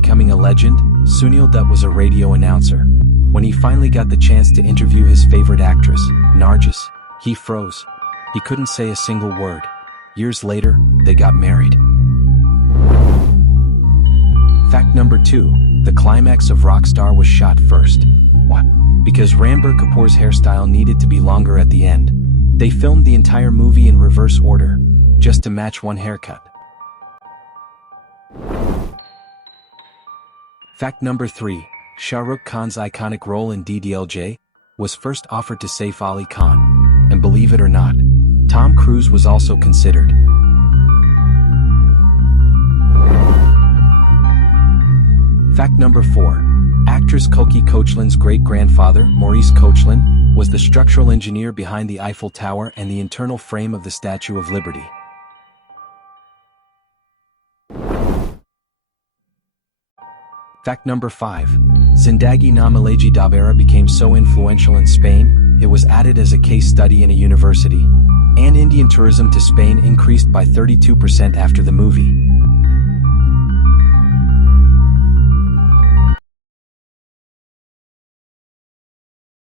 becoming a legend, Sunil Dutt was a radio announcer. When he finally got the chance to interview his favorite actress, Nargis, he froze. He couldn't say a single word. Years later, they got married. Fact number 2. The climax of Rockstar was shot first. What? Because Ranbir Kapoor's hairstyle needed to be longer at the end. They filmed the entire movie in reverse order, just to match one haircut. Fact number 3. Shah Rukh Khan's iconic role in DDLJ was first offered to Saif Ali Khan, and believe it or not, Tom Cruise was also considered. Fact number 4. Actress Kalki Kochlin's great-grandfather, Maurice Kochlin, was the structural engineer behind the Eiffel Tower and the internal frame of the Statue of Liberty. Fact number 5. Zindagi Na Milegi Dobara became so influential in Spain, it was added as a case study in a university, and Indian tourism to Spain increased by 32% after the movie.